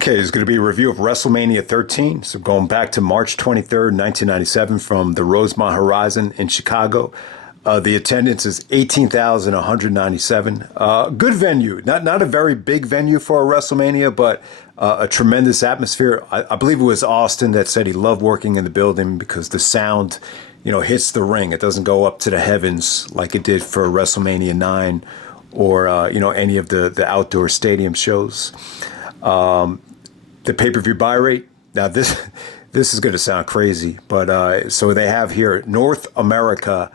Okay, it's going to be a review of WrestleMania 13. So going back to March 23rd, 1997 from the Rosemont Horizon in Chicago. The attendance is 18,197. Good venue. Not a very big venue for a WrestleMania, but a tremendous atmosphere. I believe it was Austin that said he loved working in the building because the sound, hits the ring. It doesn't go up to the heavens like it did for WrestleMania 9 or, any of the outdoor stadium shows. The pay-per-view buy rate. Now this is going to sound crazy, but so they have here North America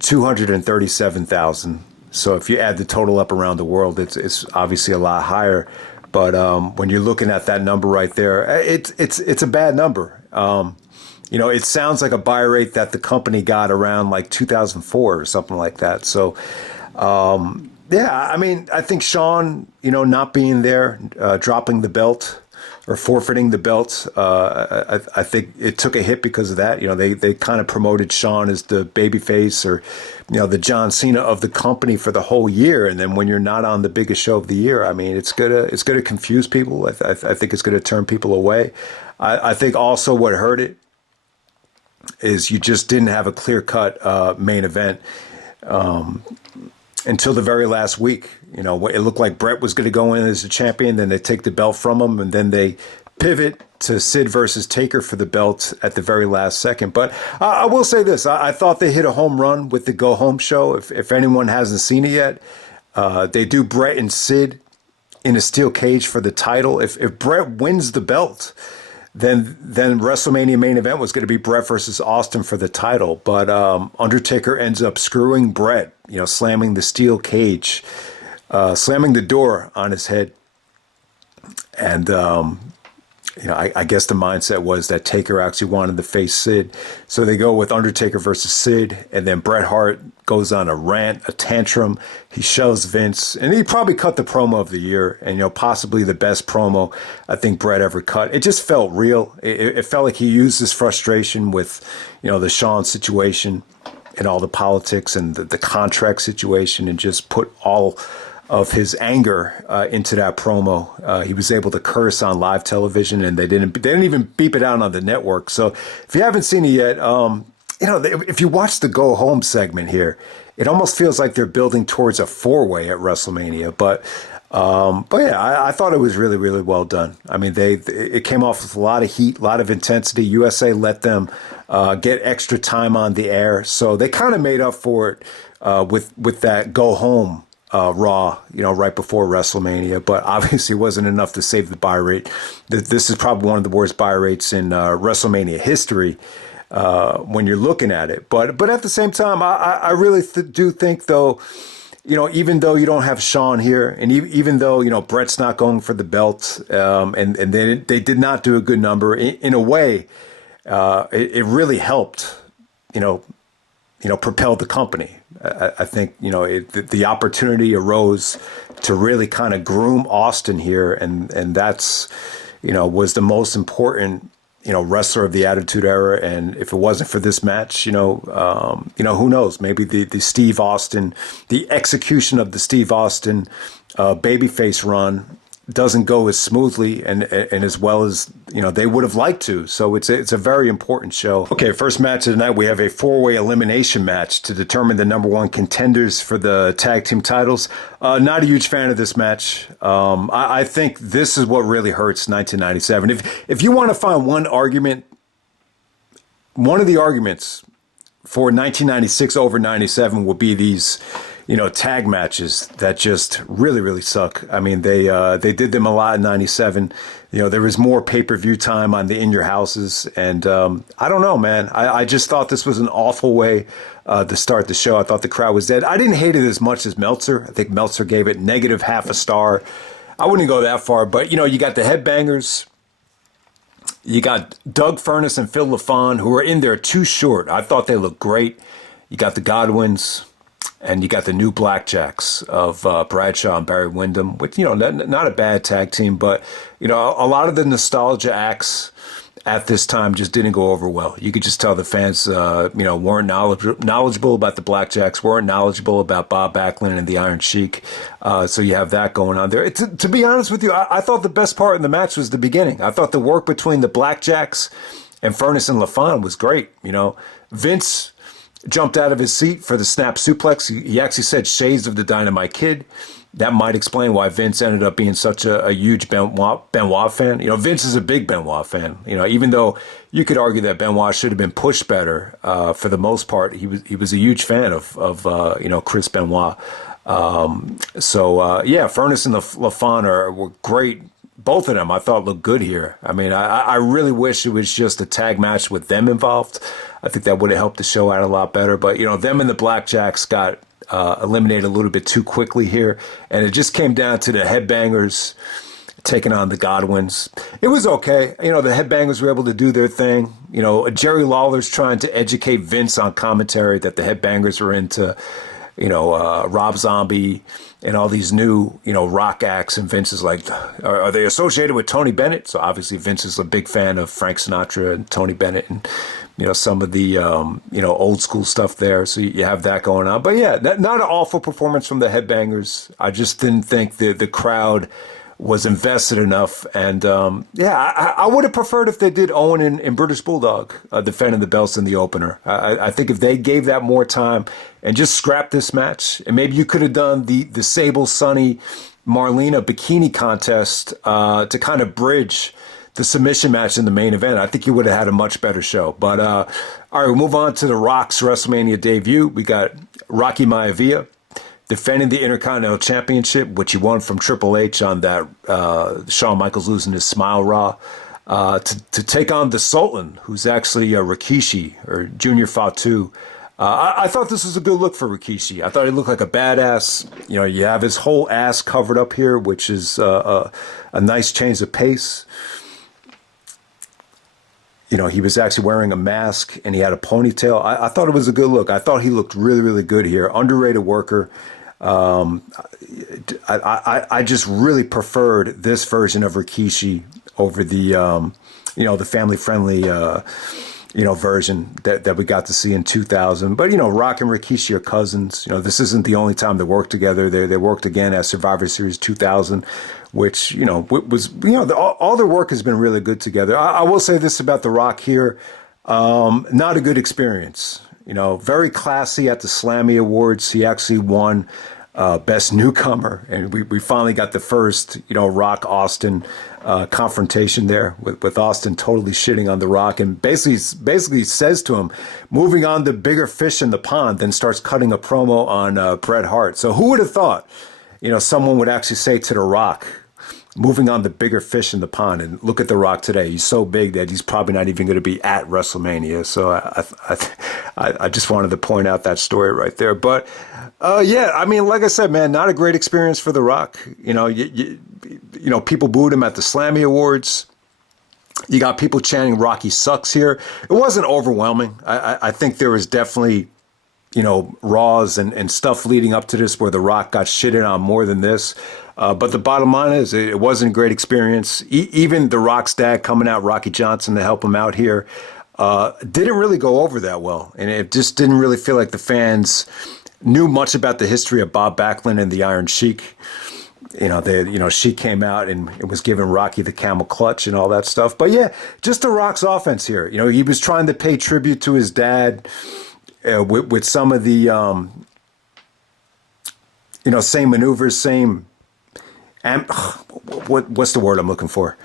237,000. So if you add the total up around the world, it's obviously a lot higher. But when you're looking at that number right there, it's a bad number. It sounds like a buy rate that the company got around like 2004 or something like that. So. I think Shawn, not being there, dropping the belt or forfeiting the belt, I think it took a hit because of that. They kind of promoted Shawn as the babyface or, the John Cena of the company for the whole year. And then when you're not on the biggest show of the year, I mean, it's gonna confuse people. I think it's gonna turn people away. I think also what hurt it is you just didn't have a clear-cut main event. Until the very last week, it looked like Bret was going to go in as a champion. Then they take the belt from him, and then they pivot to Sid versus Taker for the belt at the very last second. But I will say this: I thought they hit a home run with the Go Home show. If anyone hasn't seen it yet, they do Bret and Sid in a steel cage for the title. If Bret wins the belt, then WrestleMania main event was going to be Bret versus Austin for the title. But Undertaker ends up screwing Bret, slamming the steel cage, slamming the door on his head. And, I guess the mindset was that Taker actually wanted to face Sid. So they go with Undertaker versus Sid. And then Bret Hart goes on a rant, a tantrum. He shoves Vince. And he probably cut the promo of the year. And, possibly the best promo I think Bret ever cut. It just felt real. It felt like he used his frustration with, the Shawn situation and all the politics and the contract situation and just put all of his anger into that promo. He was able to curse on live television, and they didn't even beep it out on the network. So if you haven't seen it yet, if you watch the Go Home segment here, it almost feels like they're building towards a four-way at WrestleMania. But yeah, I thought it was really, really well done. I mean, it came off with a lot of heat, a lot of intensity. USA let them get extra time on the air, so they kind of made up for it with that Go Home Raw, right before WrestleMania, but obviously it wasn't enough to save the buy rate. This is probably one of the worst buy rates in WrestleMania history when you're looking at it. But at the same time, I really do think, though, even though you don't have Shawn here, and even though, Bret's not going for the belt, and they did not do a good number, in a way, it really helped, propel the company. I think, the opportunity arose to really kind of groom Austin here. And that's, was the most important, wrestler of the Attitude Era. And if it wasn't for this match, who knows? Maybe the Steve Austin, the execution of the Steve Austin babyface run doesn't go as smoothly and as well as they would have liked to. So it's a very important show. Okay, first match of the night, we have a four-way elimination match to determine the number one contenders for the tag team titles. Not a huge fan of this match. I think this is what really hurts 1997. If you want to find one of the arguments for 1996 over 97 will be these tag matches that just really, really suck. I mean, they did them a lot in 97. There was more pay-per-view time on the In Your Houses. And I don't know, man. I just thought this was an awful way to start the show. I thought the crowd was dead. I didn't hate it as much as Meltzer. I think Meltzer gave it negative half a star. I wouldn't go that far. But, you got the Headbangers. You got Doug Furnas and Phil LaFon, who are in there too short. I thought they looked great. You got the Godwinns. And you got the new Blackjacks of Bradshaw and Barry Windham, which, not a bad tag team, but, a lot of the nostalgia acts at this time just didn't go over well. You could just tell the fans, weren't knowledgeable about the Blackjacks, weren't knowledgeable about Bob Backlund and the Iron Sheik. So you have that going on there. To be honest with you, I thought the best part in the match was the beginning. I thought the work between the Blackjacks and Furnas and LaFon was great. Vince jumped out of his seat for the snap suplex. He actually said shades of the Dynamite Kid. That might explain why Vince ended up being such a huge Benoit fan. Vince is a big Benoit fan. Even though you could argue that Benoit should have been pushed better, for the most part, he was a huge fan of Chris Benoit. Furnas and LaFon were great. Both of them I thought looked good here. I mean, I really wish it was just a tag match with them involved. I think that would have helped the show out a lot better. But them and the Blackjacks got eliminated a little bit too quickly here, and it just came down to the Headbangers taking on the Godwinns. It was okay. The Headbangers were able to do their thing. Jerry Lawler's trying to educate Vince on commentary that the Headbangers are into, Rob Zombie and all these new, rock acts. And Vince is like, are they associated with Tony Bennett? So obviously Vince is a big fan of Frank Sinatra and Tony Bennett and, some of the, old school stuff there. So you have that going on. But yeah, not an awful performance from the Headbangers. I just didn't think the crowd was invested enough. And I would have preferred if they did Owen and British Bulldog defending the belts in the opener. I think if they gave that more time and just scrapped this match, and maybe you could have done the Sable Sunny Marlena bikini contest to kind of bridge the submission match in the main event, I think you would have had a much better show. But all right, we'll move on to the Rock's WrestleMania debut. We got Rocky Maivia defending the Intercontinental Championship, which he won from Triple H on that Shawn Michaels losing his Smile Raw, to take on the Sultan, who's actually Rikishi or Junior Fatu. I thought this was a good look for Rikishi. I thought he looked like a badass. You have his whole ass covered up here, which is a nice change of pace. He was actually wearing a mask and he had a ponytail. I thought it was a good look. I thought he looked really, really good here. Underrated worker. I just really preferred this version of Rikishi over the family-friendly, version that we got to see in 2000. But, Rock and Rikishi are cousins. This isn't the only time they worked together. They worked again at Survivor Series 2000. Which, was, all their work has been really good together. I will say this about The Rock here. Not a good experience. Very classy at the Slammy Awards. He actually won Best Newcomer. And we finally got the first, Rock Austin confrontation there with Austin totally shitting on The Rock and basically says to him, moving on to bigger fish in the pond, then starts cutting a promo on Bret Hart. So who would have thought? Someone would actually say to The Rock, moving on to bigger fish in the pond, and look at The Rock today. He's so big that he's probably not even going to be at WrestleMania. So I just wanted to point out that story right there. But like I said, man, not a great experience for The Rock. People booed him at the Slammy Awards. You got people chanting Rocky sucks here. It wasn't overwhelming. I think there was definitely Raws and stuff leading up to this where The Rock got shitted on more than this. But the bottom line is it wasn't a great experience. Even The Rock's dad coming out, Rocky Johnson, to help him out here, didn't really go over that well. And it just didn't really feel like the fans knew much about the history of Bob Backlund and the Iron Sheik. She came out and was giving Rocky the camel clutch and all that stuff. But yeah, just The Rock's offense here. He was trying to pay tribute to his dad. With some of the, same maneuvers, what's the word I'm looking for?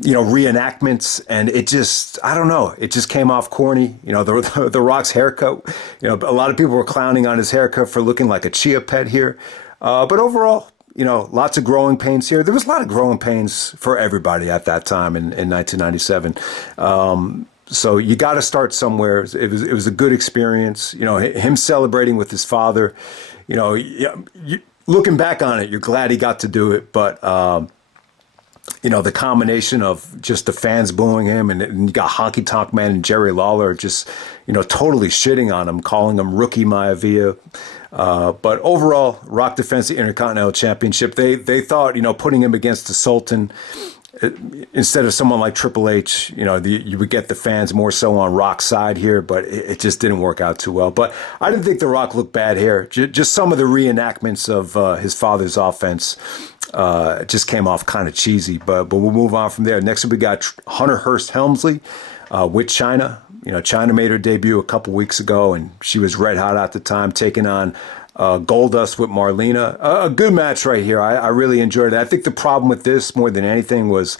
Reenactments, and it just, I don't know, it just came off corny. The Rock's haircut, a lot of people were clowning on his haircut for looking like a chia pet here. But overall, lots of growing pains here. There was a lot of growing pains for everybody at that time in 1997. So you got to start somewhere. It was a good experience. Him celebrating with his father. Looking back on it, you're glad he got to do it. But the combination of just the fans booing him, and you got Honky Tonk Man and Jerry Lawler just totally shitting on him, calling him Rookie Maivia. But overall, Rock defends the Intercontinental Championship. They thought putting him against the Sultan instead of someone like Triple H, you would get the fans more so on Rock's side here, but it just didn't work out too well. But I didn't think The Rock looked bad here. Just some of the reenactments of his father's offense just came off kind of cheesy. But we'll move on from there. Next, we got Hunter Hearst Helmsley with Chyna. Chyna made her debut a couple weeks ago, and she was red hot at the time, taking on Goldust with Marlena. A good match right here. I really enjoyed it. I think the problem with this more than anything was,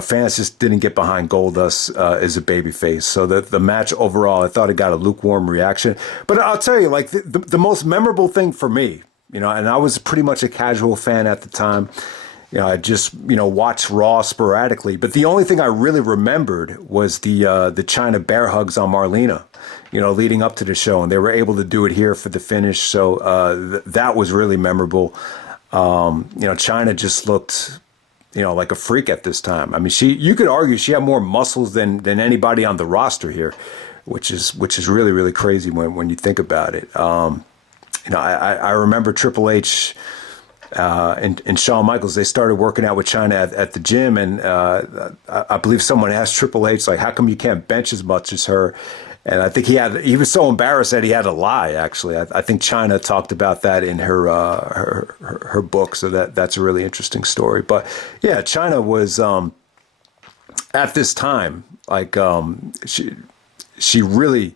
fans just didn't get behind Goldust as a babyface. So the match overall, I thought it got a lukewarm reaction. But I'll tell you, like the most memorable thing for me, and I was pretty much a casual fan at the time. I just, watched Raw sporadically. But the only thing I really remembered was the Chyna bear hugs on Marlena, leading up to the show. And they were able to do it here for the finish. So that was really memorable. Chyna just looked, like a freak at this time. I mean, you could argue she had more muscles than anybody on the roster here, which is really, really crazy when you think about it. I remember Triple H and Shawn Michaels, they started working out with Chyna at the gym, and I believe someone asked Triple H, like, how come you can't bench as much as her? And I think he was so embarrassed that he had to lie, actually. I think Chyna talked about that in her book, so that's a really interesting story. But yeah, Chyna was at this time, like, she really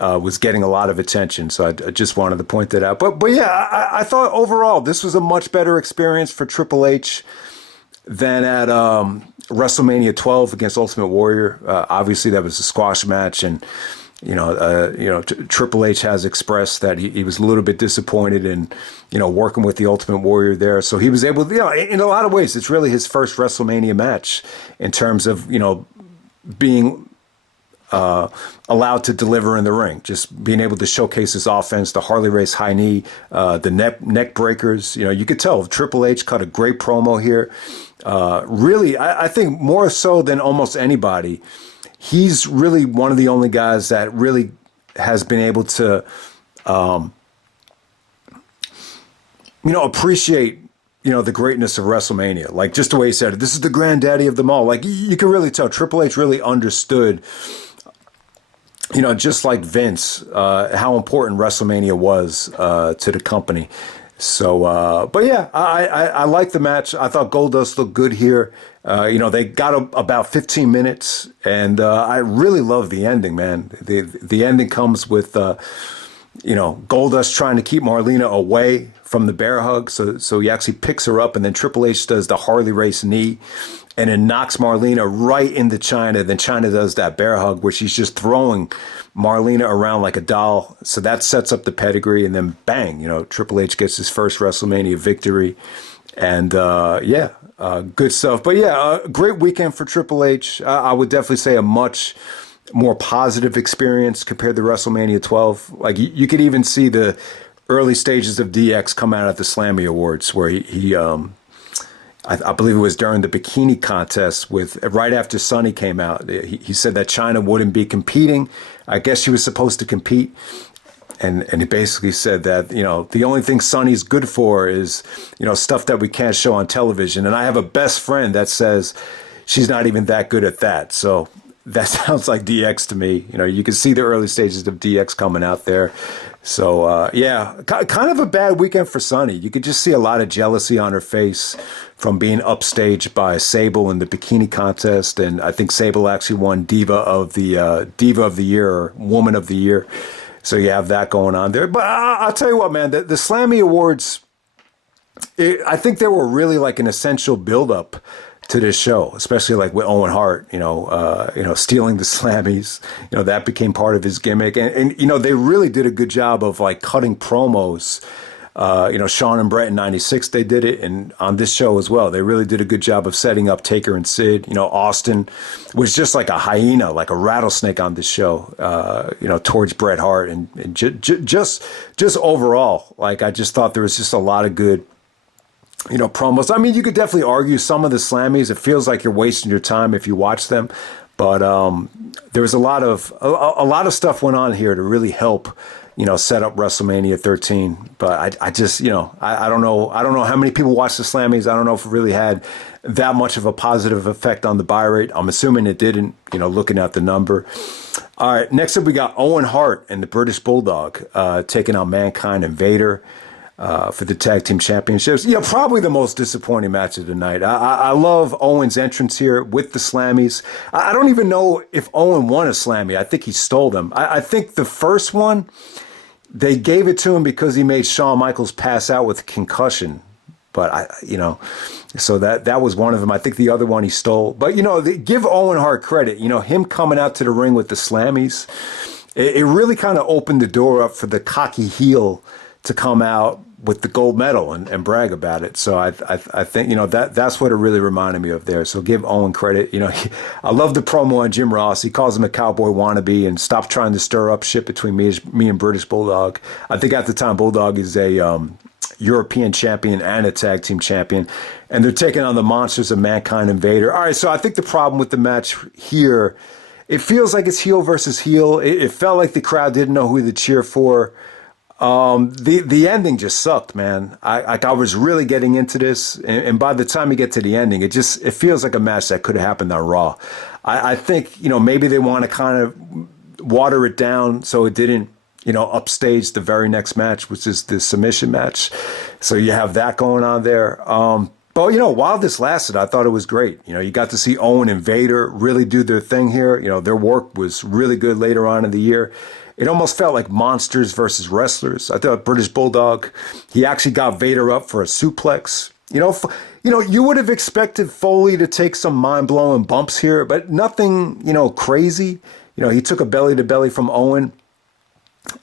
was getting a lot of attention. So I just wanted to point that out. But yeah, I thought overall this was a much better experience for Triple H than at WrestleMania 12 against Ultimate Warrior. Obviously, that was a squash match, and Triple H has expressed that he was a little bit disappointed in working with the Ultimate Warrior there. So he was able to, in a lot of ways, it's really his first WrestleMania match in terms of being allowed to deliver in the ring, just being able to showcase his offense, the Harley Race high knee, the neck breakers. You could tell Triple H cut a great promo here. Really, I think more so than almost anybody, he's really one of the only guys that really has been able to, appreciate the greatness of WrestleMania. Like, just the way he said it, this is the granddaddy of them all. Like, you can really tell Triple H really understood, just like Vince, how important WrestleMania was to the company. So, but yeah, I like the match. I thought Goldust looked good here. They got about 15 minutes, and I really love the ending, man. The ending comes with, Goldust trying to keep Marlena away from the bear hug. So he actually picks her up, and then Triple H does the Harley Race knee, and then knocks Marlena right into Chyna. Then Chyna does that bear hug where she's just throwing Marlena around like a doll. So that sets up the pedigree, and then bang, Triple H gets his first WrestleMania victory. And good stuff. But yeah, a great weekend for Triple H. I would definitely say a much more positive experience compared to WrestleMania 12. Like, you could even see the early stages of DX come out at the Slammy Awards, where he I believe it was during the bikini contest right after Sunny came out. He said that Chyna wouldn't be competing. I guess she was supposed to compete. And he basically said that, the only thing Sunny's good for is, stuff that we can't show on television. And I have a best friend that says she's not even that good at that. So that sounds like DX to me. You can see the early stages of DX coming out there. So, kind of a bad weekend for Sunny. You could just see a lot of jealousy on her face from being upstaged by Sable in the bikini contest. And I think Sable actually won Diva of the Year, or Woman of the Year. So you have that going on there. But I'll tell you what, man, the Slammy Awards, I think they were really like an essential buildup to this show, especially like with Owen Hart, stealing the Slammies. That became part of his gimmick. And they really did a good job of like cutting promos. Shawn and Bret in '96, they did it. And on this show as well, they really did a good job of setting up Taker and Sid. Austin was just like a hyena, like a rattlesnake on this show, towards Bret Hart. And just overall, like, I just thought there was just a lot of good, promos. I mean, you could definitely argue some of the Slammies, it feels like you're wasting your time if you watch them. But there was a lot of stuff went on here to really help, set up WrestleMania 13. But I just, I don't know. I don't know how many people watched the Slammies. I don't know if it really had that much of a positive effect on the buy rate. I'm assuming it didn't, looking at the number. All right, next up we got Owen Hart and the British Bulldog taking on Mankind and Vader for the Tag Team Championships. Probably the most disappointing match of the night. I love Owen's entrance here with the Slammies. I don't even know if Owen won a Slammy. I think he stole them. I think the first one, they gave it to him because he made Shawn Michaels pass out with a concussion. But, so that was one of them. I think the other one he stole. But, give Owen Hart credit. Him coming out to the ring with the Slammies, it really kind of opened the door up for the cocky heel to come out with the gold medal and brag about it. So I think, that's what it really reminded me of there. So give Owen credit. I love the promo on Jim Ross. He calls him a cowboy wannabe and stop trying to stir up shit between me and British Bulldog. I think at the time Bulldog is a European champion and a tag team champion. And they're taking on the monsters of Mankind and Vader. All right, so I think the problem with the match here, it feels like it's heel versus heel. It felt like the crowd didn't know who to cheer for. The ending just sucked, man. I was really getting into this, and by the time you get to the ending, it feels like a match that could have happened on Raw. I think, maybe they want to kind of water it down so it didn't, upstage the very next match, which is the submission match. So you have that going on there. But, while this lasted, I thought it was great. You got to see Owen and Vader really do their thing here. Their work was really good later on in the year. It almost felt like monsters versus wrestlers. I thought British Bulldog, he actually got Vader up for a suplex. You would have expected Foley to take some mind-blowing bumps here, but nothing, crazy. He took a belly-to-belly from Owen.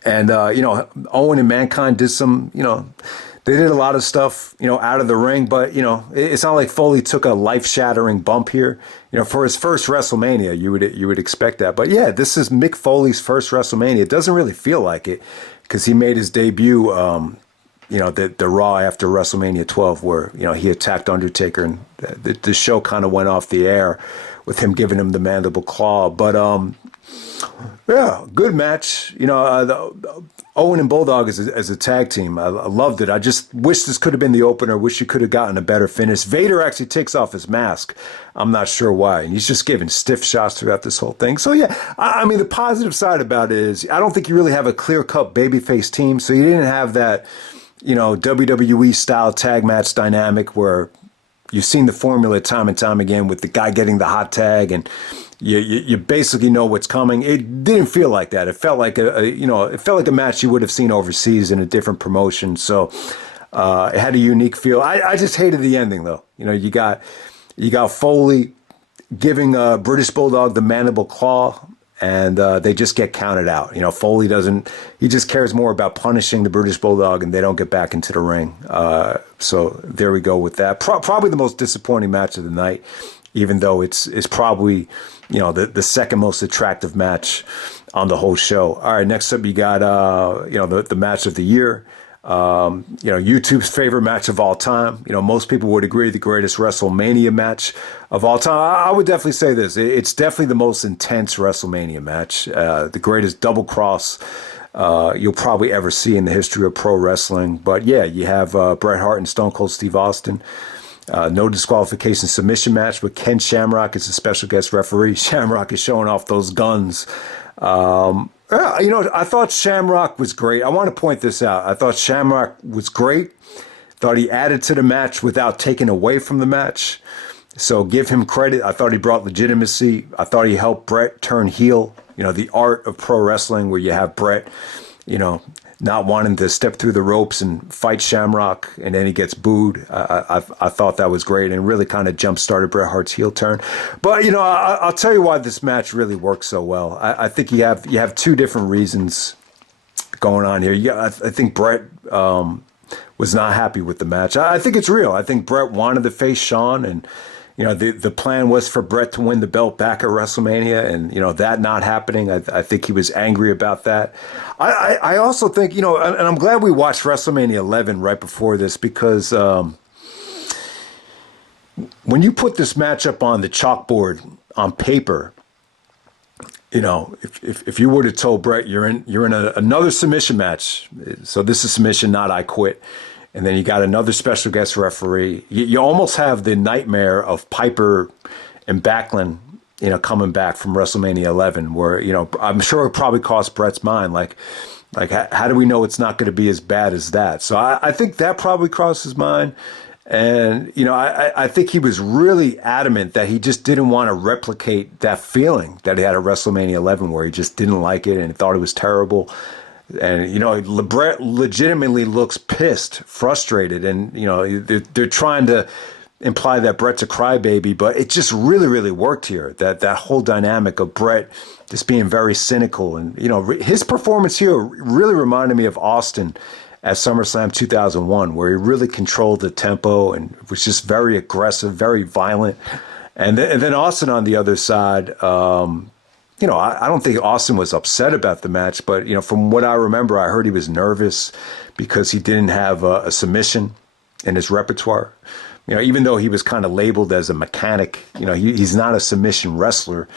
And, Owen and Mankind did some, they did a lot of stuff, out of the ring. But, it's not like Foley took a life-shattering bump here. For his first WrestleMania, you would expect that. But, yeah, this is Mick Foley's first WrestleMania. It doesn't really feel like it because he made his debut, the Raw after WrestleMania 12 where, he attacked Undertaker. And the show kind of went off the air with him giving him the mandible claw. But, yeah, good match. Owen and Bulldog as a tag team. I loved it. I just wish this could have been the opener. Wish you could have gotten a better finish. Vader actually takes off his mask. I'm not sure why. And he's just giving stiff shots throughout this whole thing. So, yeah, I mean, the positive side about it is I don't think you really have a clear-cut babyface team. So you didn't have that, WWE-style tag match dynamic where you've seen the formula time and time again with the guy getting the hot tag and you basically know what's coming. It didn't feel like that. It felt like a match you would have seen overseas in a different promotion. So it had a unique feel. I just hated the ending though. You got Foley giving British Bulldog the mandible claw, and they just get counted out. Foley doesn't. He just cares more about punishing the British Bulldog, and they don't get back into the ring. So there we go with that. Probably the most disappointing match of the night, even though it's probably the second most attractive match on the whole show. All right, next up you got the match of the year. YouTube's favorite match of all time. Most people would agree the greatest WrestleMania match of all time. I would definitely say this. It's definitely the most intense WrestleMania match. The greatest double cross you'll probably ever see in the history of pro wrestling. But yeah, you have Bret Hart and Stone Cold Steve Austin. No disqualification submission match, but Ken Shamrock is a special guest referee. Shamrock is showing off those guns. I thought Shamrock was great. I want to point this out. I thought Shamrock was great. Thought he added to the match without taking away from the match. So give him credit. I thought he brought legitimacy. I thought he helped Bret turn heel. The art of pro wrestling where you have Bret, not wanting to step through the ropes and fight Shamrock, and then he gets booed. I thought that was great and really kind of jump-started Bret Hart's heel turn. But, I'll tell you why this match really works so well. I think you have two different reasons going on here. I think Bret was not happy with the match. I think it's real. I think Bret wanted to face Shawn, and the plan was for Bret to win the belt back at WrestleMania, and, that not happening. I think he was angry about that. I also think, and I'm glad we watched WrestleMania 11 right before this because when you put this match up on the chalkboard on paper, you know, if you would have told Bret you're in another submission match, so this is submission, not I quit, and then you got another special guest referee, you almost have the nightmare of Piper and Backlund, you know, coming back from WrestleMania 11, where, you know, I'm sure it probably crossed Bret's mind, like how do we know it's not going to be as bad as that? So I think that probably crossed his mind. And, you know, I think he was really adamant that he just didn't want to replicate that feeling that he had at WrestleMania 11, where he just didn't like it and thought it was terrible. And, you know, Bret legitimately looks pissed, frustrated. And, you know, they're trying to imply that Bret's a crybaby, but it just really, really worked here. That whole dynamic of Bret just being very cynical. And, you know, his performance here really reminded me of Austin at SummerSlam 2001, where he really controlled the tempo and was just very aggressive, very violent. And then Austin on the other side, you know, I don't think Austin was upset about the match, but, you know, from what I remember, I heard he was nervous because he didn't have a submission in his repertoire. You know, even though he was kind of labeled as a mechanic, you know, he's not a submission wrestler.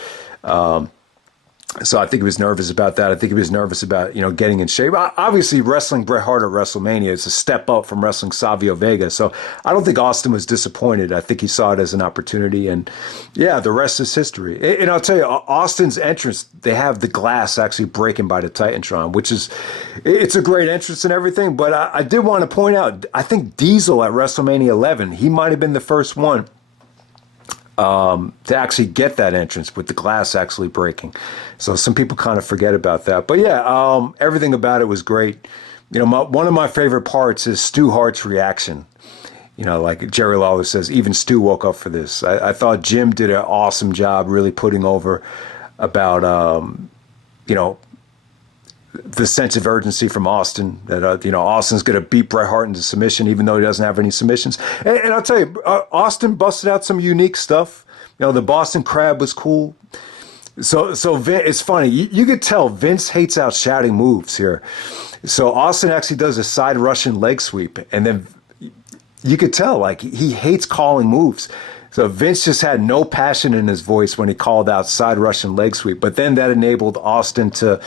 So I think he was nervous about that. I think he was nervous about, you know, getting in shape. Obviously, wrestling Bret Hart at WrestleMania is a step up from wrestling Savio Vega. So I don't think Austin was disappointed. I think he saw it as an opportunity. And, yeah, the rest is history. And I'll tell you, Austin's entrance, they have the glass actually breaking by the Titantron, which is, it's a great entrance and everything. But I did want to point out, I think Diesel at WrestleMania 11, he might have been the first one to actually get that entrance with the glass actually breaking. So some people kind of forget about that. But yeah, everything about it was great. You know, one of my favorite parts is Stu Hart's reaction. You know, like Jerry Lawler says, even Stu woke up for this. I thought Jim did an awesome job really putting over about, you know, the sense of urgency from Austin that, you know, Austin's going to beat Bret Hart into submission, even though he doesn't have any submissions. And I'll tell you, Austin busted out some unique stuff. You know, the Boston Crab was cool. So it's funny. You could tell Vince hates out shouting moves here. So Austin actually does a side Russian leg sweep. And then you could tell, like, he hates calling moves. So Vince just had no passion in his voice when he called out side Russian leg sweep. But then that enabled Austin to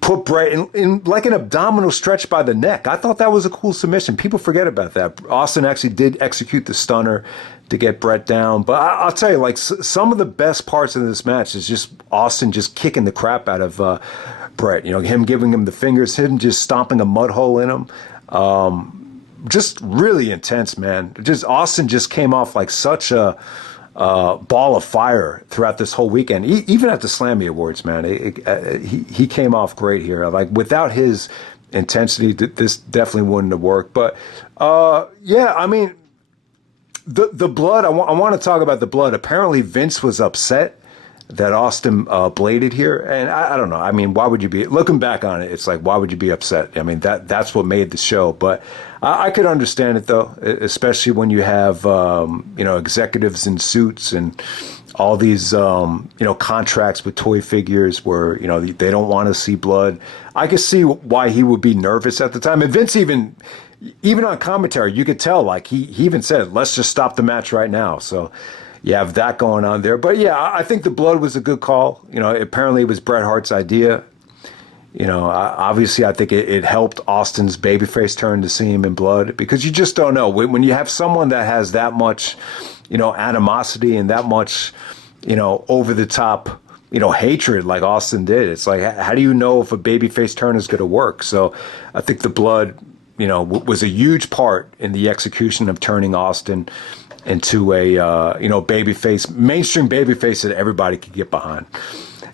put Bret in like an abdominal stretch by the neck. I thought that was a cool submission. People forget about that. Austin actually did execute the stunner to get Bret down. But I'll tell you, like, some of the best parts of this match is just Austin just kicking the crap out of Bret. You know, him giving him the fingers, him just stomping a mud hole in him. Just really intense, man. Just Austin just came off like such a ball of fire throughout this whole weekend. Even at the Slammy Awards, man, he came off great here. Like, without his intensity, this definitely wouldn't have worked. But yeah, I mean, the blood. I want to talk about the blood. Apparently, Vince was upset that Austin bladed here, and I don't know. I mean, why would you be looking back on it? It's like, why would you be upset? I mean, that's what made the show. But I could understand it though, especially when you have you know, executives in suits and all these you know, contracts with toy figures where, you know, they don't want to see blood. I could see why he would be nervous at the time. And Vince even on commentary, you could tell, like, he even said, "Let's just stop the match right now." So you have that going on there. But yeah, I think the blood was a good call. You know, apparently it was Bret Hart's idea. You know, obviously I think it helped Austin's babyface turn to see him in blood, because you just don't know. When you have someone that has that much, you know, animosity and that much, you know, over the top, you know, hatred like Austin did, it's like, how do you know if a babyface turn is going to work? So I think the blood, you know, was a huge part in the execution of turning Austin into a, you know, babyface, mainstream babyface that everybody could get behind,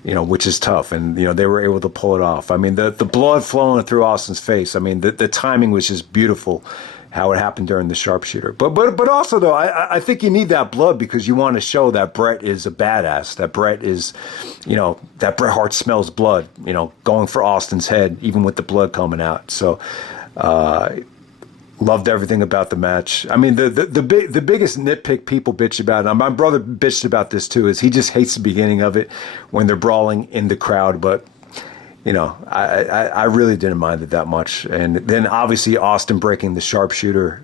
you know, which is tough. And, you know, they were able to pull it off. I mean, the blood flowing through Austin's face, I mean, the timing was just beautiful, how it happened during the sharpshooter. But also, though, I think you need that blood because you want to show that Bret is a badass, that Bret is, you know, that Bret Hart smells blood, you know, going for Austin's head, even with the blood coming out. So, loved everything about the match. I mean, the biggest nitpick people bitch about, and my brother bitched about this too, is he just hates the beginning of it when they're brawling in the crowd. But, you know, I really didn't mind it that much. And then obviously Austin breaking the sharpshooter,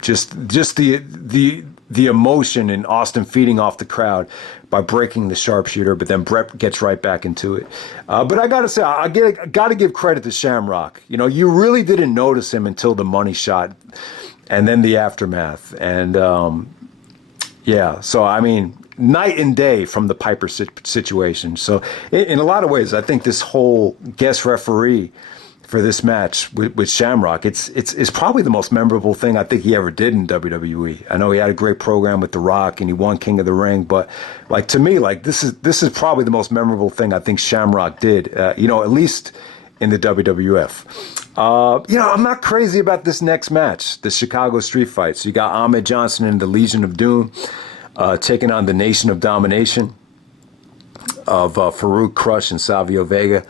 just the the emotion and Austin feeding off the crowd by breaking the sharpshooter, but then Bret gets right back into it. But I got to say, I got to give credit to Shamrock. You know, you really didn't notice him until the money shot and then the aftermath. And yeah, so I mean, night and day from the Piper situation. So in a lot of ways, I think this whole guest referee for this match with Shamrock, it's probably the most memorable thing I think he ever did in WWE. I know he had a great program with The Rock and he won King of the Ring, but like to me, like this is probably the most memorable thing I think Shamrock did. You know, at least in the WWF. You know, I'm not crazy about this next match, the Chicago Street Fight. So you got Ahmed Johnson and the Legion of Doom taking on the Nation of Domination of Farouk, Crush, and Savio Vega.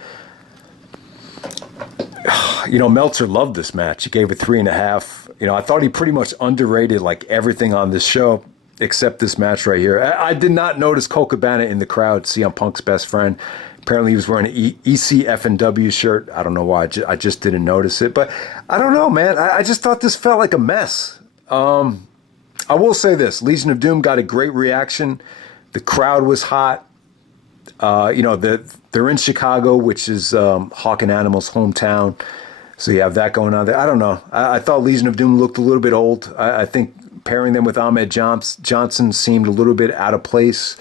You know, Meltzer loved this match. He gave it 3.5. You know, I thought he pretty much underrated like everything on this show except this match right here. I did not notice Colt Cabana in the crowd, CM Punk's best friend. Apparently he was wearing an ECF&W shirt. I don't know why. I just didn't notice it. But I don't know, man. I just thought this felt like a mess. I will say this. Legion of Doom got a great reaction. The crowd was hot. You know, they're in Chicago, which is Hawk and Animal's hometown. So you have that going on there. I don't know. I thought Legion of Doom looked a little bit old. I think pairing them with Ahmed Johnson seemed a little bit out of place.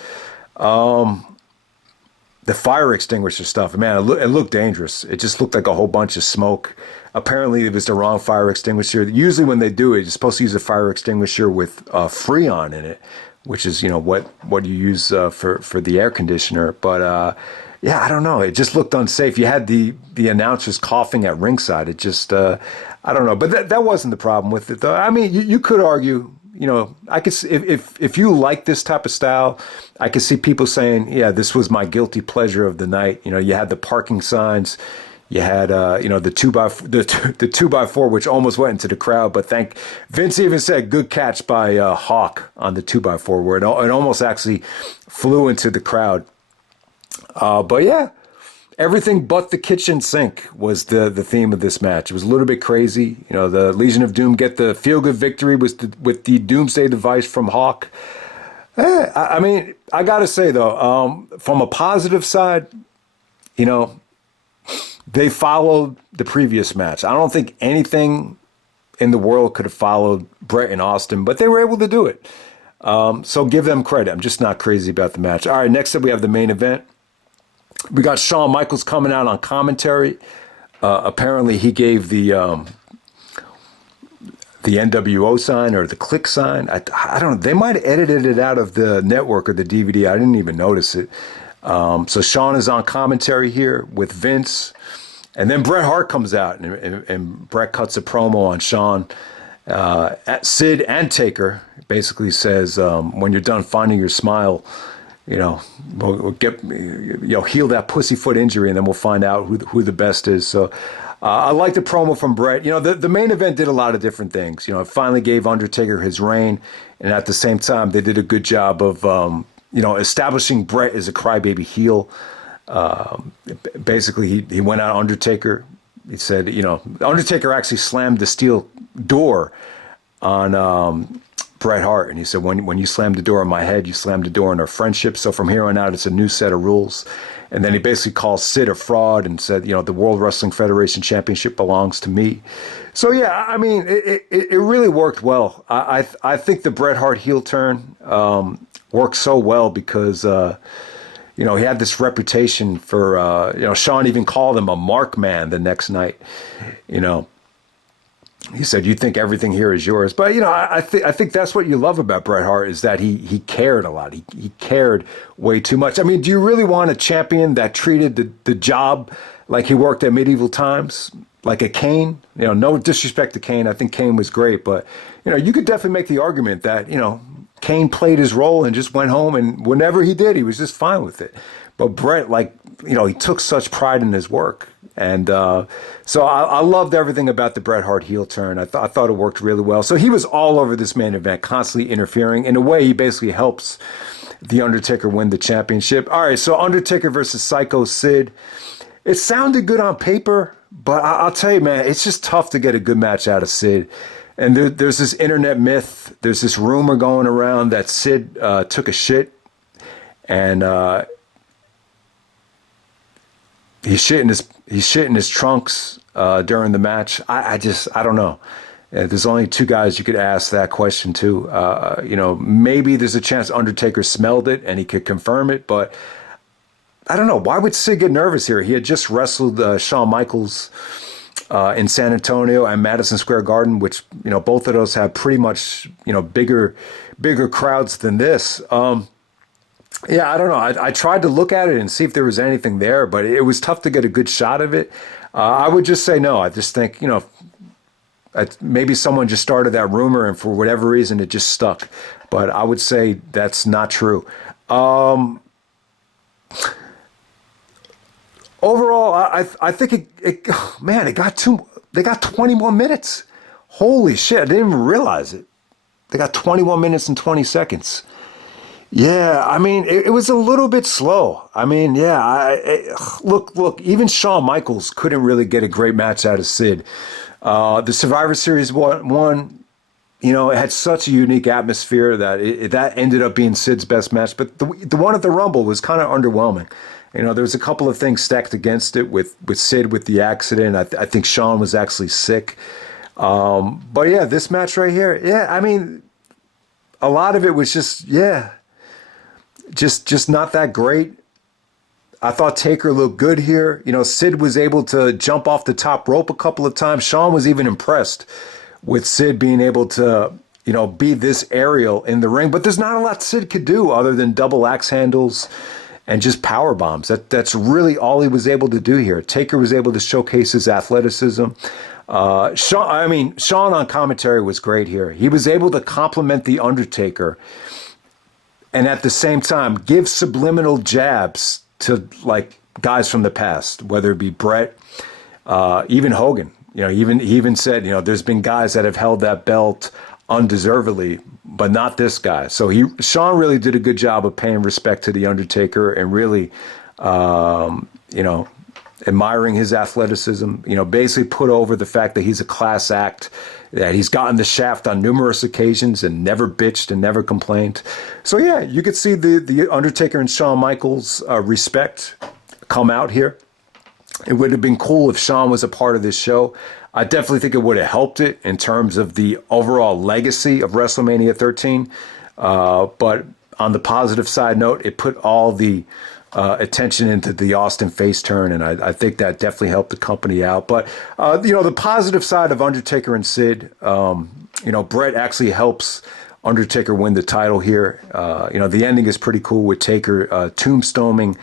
The fire extinguisher stuff, man, it looked dangerous. It just looked like a whole bunch of smoke. Apparently, it was the wrong fire extinguisher. Usually when they do it, you're supposed to use a fire extinguisher with Freon in it, which is, you know, what you use for the air conditioner. But yeah, I don't know. It just looked unsafe. You had the announcers coughing at ringside. It just, I don't know. But that wasn't the problem with it, though. I mean, you could argue, you know, I could if you like this type of style, I could see people saying, yeah, this was my guilty pleasure of the night. You know, you had the parking signs. You had, you know, the 2x4, which almost went into the crowd. But Vince even said, good catch by Hawk on the 2x4, where it almost actually flew into the crowd. But yeah, everything but the kitchen sink was the theme of this match. It was a little bit crazy. You know, the Legion of Doom get the feel-good victory with the Doomsday device from Hawk. I mean, I got to say, though, from a positive side, you know, they followed the previous match. I don't think anything in the world could have followed Bret and Austin, but they were able to do it. So give them credit. I'm just not crazy about the match. All right, next up we have the main event. We got Shawn Michaels coming out on commentary. Apparently he gave the NWO sign or the click sign. I don't know. They might have edited it out of the network or the DVD. I didn't even notice it. So Shawn is on commentary here with Vince. And then Bret Hart comes out and Bret cuts a promo on Shawn. Sid and Taker basically says, when you're done finding your smile, you know, we'll get, you know, heal that pussyfoot injury and then we'll find out who the best is. So I like the promo from Bret. You know, the main event did a lot of different things. You know, it finally gave Undertaker his reign. And at the same time, they did a good job of, you know, establishing Bret as a crybaby heel. Basically, he went out Undertaker. He said, you know, Undertaker actually slammed the steel door on Bret Hart. And he said, when you slammed the door on my head, you slammed the door on our friendship. So from here on out, it's a new set of rules. And then he basically called Sid a fraud and said, you know, the World Wrestling Federation Championship belongs to me. So, yeah, I mean, it really worked well. I think the Bret Hart heel turn worked so well because, you know, he had this reputation for, you know, Shawn even called him a mark man the next night, you know. He said, you think everything here is yours. But, you know, I think that's what you love about Bret Hart is that he cared a lot. He cared way too much. I mean, do you really want a champion that treated the job like he worked at medieval times, like a Kane? You know, no disrespect to Kane. I think Kane was great. But, you know, you could definitely make the argument that, you know, Kane played his role and just went home. And whenever he did, he was just fine with it. But Bret, like, you know, he took such pride in his work. And so I loved everything about the Bret Hart heel turn. I thought it worked really well. So he was all over this main event, constantly interfering. In a way, he basically helps The Undertaker win the championship. All right, so Undertaker versus Psycho Sid. It sounded good on paper, but I'll tell you, man, it's just tough to get a good match out of Sid. And there's this internet myth. There's this rumor going around that Sid took a shit, and he shit in his trunks during the match. I don't know. There's only two guys you could ask that question to. Maybe there's a chance Undertaker smelled it and he could confirm it, but I don't know. Why would Sid get nervous here? He had just wrestled Shawn Michaels in San Antonio and Madison Square Garden, which, both of those have pretty much, bigger crowds than this. Yeah, I don't know. I tried to look at it and see if there was anything there, but it was tough to get a good shot of it. I would just say no. I just think, maybe someone just started that rumor and for whatever reason it just stuck. But I would say that's not true. Overall, I think they got 21 minutes. Holy shit, I didn't even realize it. They got 21 minutes and 20 seconds. Yeah, I mean, it was a little bit slow. I mean, yeah, look, even Shawn Michaels couldn't really get a great match out of Sid. The Survivor Series one, it had such a unique atmosphere that that ended up being Sid's best match. But the one at the Rumble was kind of underwhelming. There was a couple of things stacked against it with Sid with the accident. I think Shawn was actually sick. But yeah, this match right here, yeah, I mean, a lot of it was just not that great. I thought Taker looked good here. Sid was able to jump off the top rope a couple of times. Shawn was even impressed with Sid being able to, be this aerial in the ring. But there's not a lot Sid could do other than double axe handles and just power bombs. That's really all he was able to do here. Taker was able to showcase his athleticism. Shawn on commentary was great here. He was able to compliment the Undertaker and at the same time give subliminal jabs to like guys from the past, whether it be Bret, even Hogan. He even said, there's been guys that have held that belt undeservedly, but not this guy. So Shawn really did a good job of paying respect to the Undertaker and really, admiring his athleticism. Basically put over the fact that he's a class act, that he's gotten the shaft on numerous occasions and never bitched and never complained. So yeah, you could see the Undertaker and Shawn Michaels respect come out here. It would have been cool if Shawn was a part of this show. I definitely think it would have helped it in terms of the overall legacy of WrestleMania 13. But on the positive side note, it put all the attention into the Austin face turn, and I think that definitely helped the company out. But, the positive side of Undertaker and Sid, Bret actually helps Undertaker win the title here. The ending is pretty cool with Taker tombstoning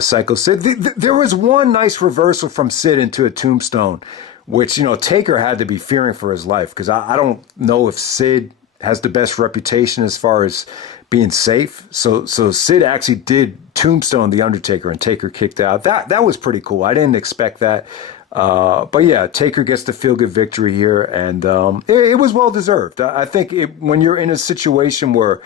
Psycho Sid. There was one nice reversal from Sid into a tombstone, which, Taker had to be fearing for his life, because I don't know if Sid has the best reputation as far as being safe. So Sid actually did tombstone the Undertaker and Taker kicked out. That was pretty cool. I didn't expect that. But yeah, Taker gets the feel-good victory here, and it was well-deserved. I think when you're in a situation where,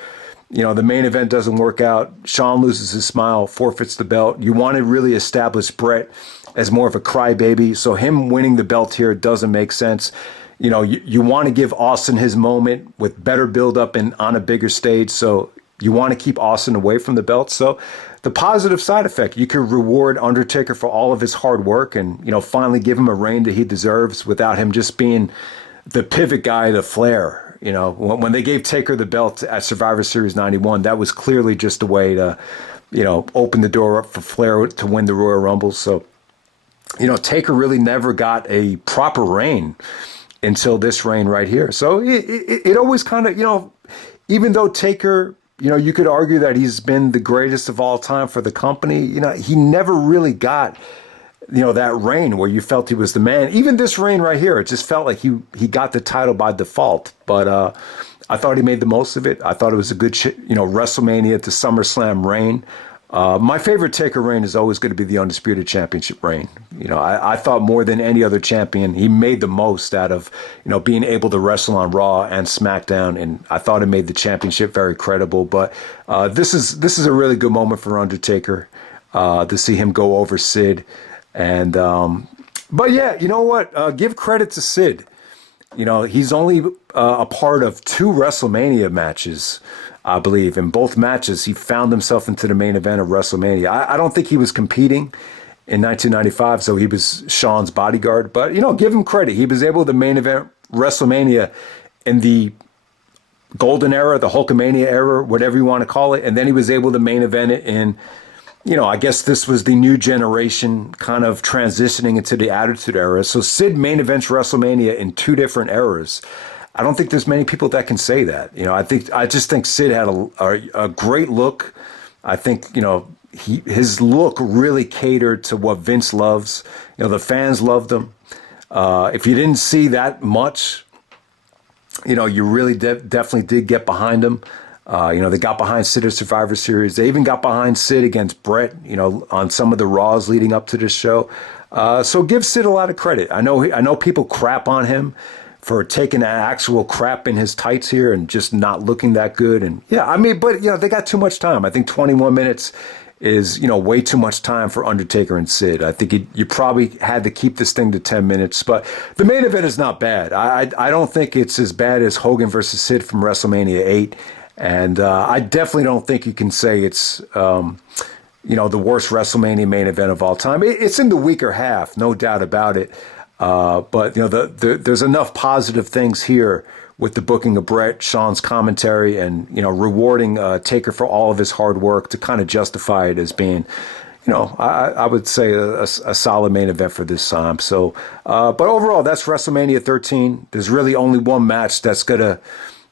the main event doesn't work out, Shawn loses his smile, forfeits the belt, you want to really establish Bret as more of a crybaby, so him winning the belt here doesn't make sense. You want to give Austin his moment with better build-up and on a bigger stage, so you want to keep Austin away from the belt. So the positive side effect, you could reward Undertaker for all of his hard work and, finally give him a reign that he deserves without him just being the pivot guy to Flair. When they gave Taker the belt at Survivor Series 91, that was clearly just a way to, open the door up for Flair to win the Royal Rumble. So, Taker really never got a proper reign until this reign right here. So it always kind of, even though Taker, you could argue that he's been the greatest of all time for the company, he never really got, that reign where you felt he was the man. Even this reign right here, it just felt like he got the title by default. But I thought he made the most of it. I thought it was a good, WrestleMania to SummerSlam reign. My favorite Taker reign is always going to be the Undisputed Championship reign. I thought more than any other champion, he made the most out of, being able to wrestle on Raw and SmackDown, and I thought it made the championship very credible. But this is a really good moment for Undertaker to see him go over Sid. And but yeah, you know what? Give credit to Sid. You know, he's only a part of 2 WrestleMania matches, I believe. In both matches, he found himself into the main event of WrestleMania. I don't think he was competing in 1995, so he was Shawn's bodyguard. But, you know, give him credit. He was able to main event WrestleMania in the Golden Era, the Hulkamania era, whatever you want to call it. And then he was able to main event it in, you know, I guess this was the new generation kind of transitioning into the Attitude Era. So Sid main events WrestleMania in 2 different eras. I don't think there's many people that can say that. You know, I just think Sid had a great look. I think, you know, his look really catered to what Vince loves. You know, the fans loved him. If you didn't see that much, you know, you really definitely did get behind him. You know, they got behind Sid at Survivor Series. They even got behind Sid against Bret, you know, on some of the Raws leading up to this show. So give Sid a lot of credit. I know people crap on him for taking an actual crap in his tights here and just not looking that good. And yeah, I mean, but, you know, they got too much time. I think 21 minutes is, you know, way too much time for Undertaker and Sid. I think you probably had to keep this thing to 10 minutes, but the main event is not bad. I don't think it's as bad as Hogan versus Sid from WrestleMania 8. And I definitely don't think you can say it's, you know, the worst WrestleMania main event of all time. It's in the weaker half, no doubt about it. But, you know, there's enough positive things here with the booking of Bret, Shawn's commentary, and, you know, rewarding Taker for all of his hard work to kind of justify it as being, you know, I would say a solid main event for this time. So, but overall, that's WrestleMania 13. There's really only one match that's going to,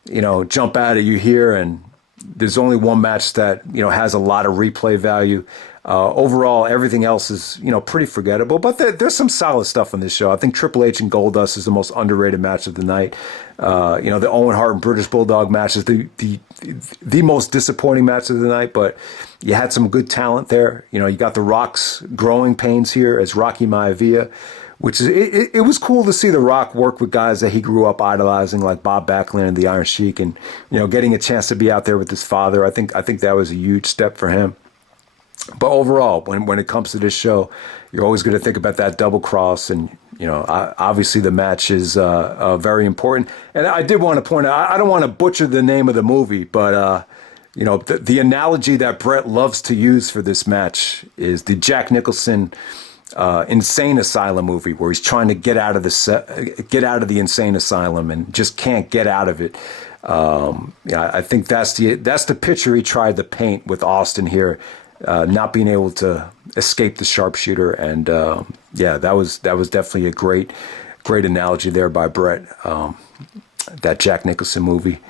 you know, jump out at you here, and there's only one match that, you know, has a lot of replay value. Overall, everything else is, you know, pretty forgettable, but there's some solid stuff on this show. I think Triple H and Goldust is the most underrated match of the night. You know, the Owen Hart and British Bulldog match is the most disappointing match of the night, but you had some good talent there. You know, you got The Rock's growing pains here as Rocky Maivia, which is, it was cool to see The Rock work with guys that he grew up idolizing, like Bob Backlund and the Iron Sheik, and, you know, getting a chance to be out there with his father. I think that was a huge step for him. But overall, when it comes to this show, you're always going to think about that double cross, and, you know, obviously the match is very important. And I did want to point out, I don't want to butcher the name of the movie, but you know, the analogy that Bret loves to use for this match is the Jack Nicholson insane asylum movie, where he's trying to get out of the insane asylum and just can't get out of it. Yeah, I think that's the picture he tried to paint with Austin here. Not being able to escape the sharpshooter, and yeah, that was definitely a great analogy there by Bret. That Jack Nicholson movie,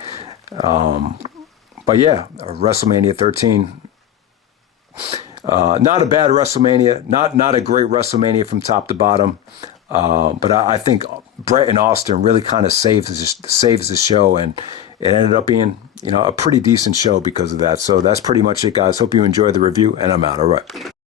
but yeah, WrestleMania 13. Not a bad WrestleMania, not a great WrestleMania from top to bottom, but I think Bret and Austin really kind of saves the show, and it ended up being, you know, a pretty decent show because of that. So that's pretty much it, guys. Hope you enjoyed the review, and I'm out. All right.